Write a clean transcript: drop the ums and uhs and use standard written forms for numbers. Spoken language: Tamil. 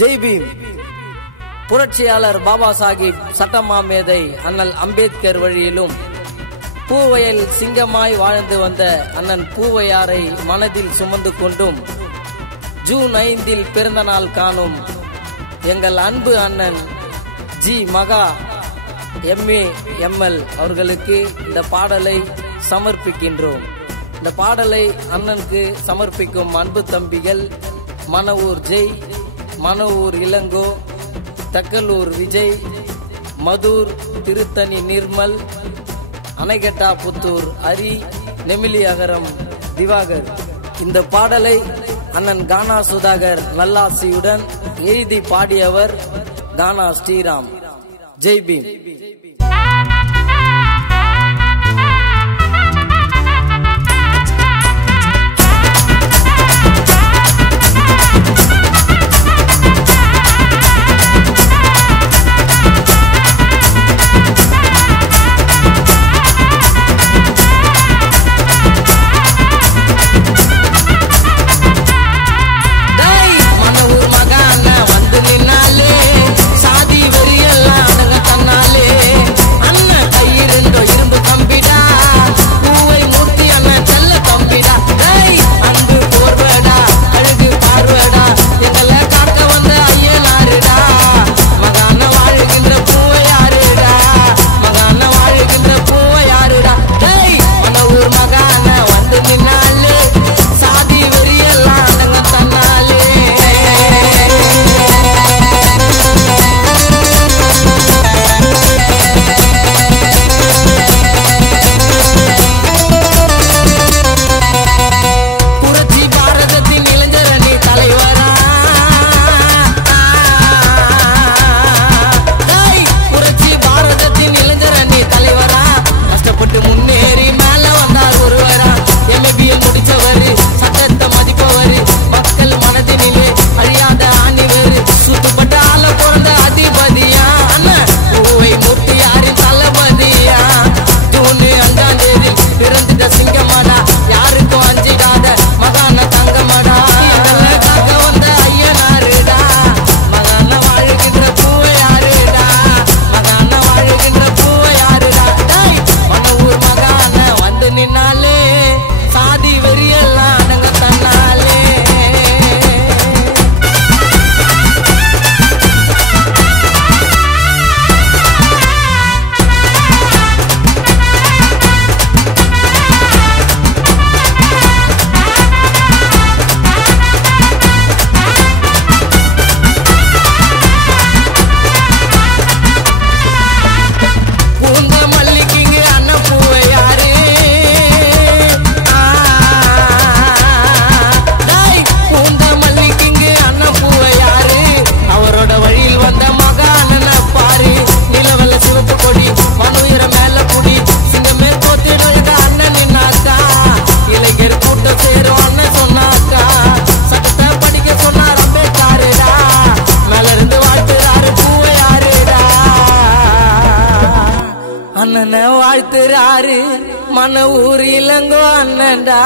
ஜெய் பீம். புரட்சியாளர் பாபா சாஹிப் சட்டமாமேதை அண்ணல் அம்பேத்கர் வழியிலும் பூவயல் சிங்கமாய் வாழ்ந்து வந்த அண்ணன் பூவையாரை மனதில் சுமந்து கொண்டும் ஜூன் 5 பிறந்த நாள் காணும் எங்கள் அன்பு அண்ணன் ஜி மகா MA ML அவர்களுக்கு இந்த பாடலை சமர்ப்பிக்கின்றோம். இந்த பாடலை அண்ணனுக்கு சமர்ப்பிக்கும் அன்பு தம்பிகள் மணவூர் ஜெய், மணவூர் இளங்கோ, தக்கலூர் விஜய், மதுர், திருத்தணி நிர்மல், அணைகட்டா புத்தூர் ஹரி, நெமிலி அகரம் திவாகர். இந்த பாடலை அண்ணன் கானா சுதாகர் நல்லாசியுடன் எழுதி பாடியவர் கானா ஸ்ரீராம். ஜெய் பீம். அண்ணனை வாழ்த்துறாரு மணவூர் இளங்கோ அண்ணன்டா.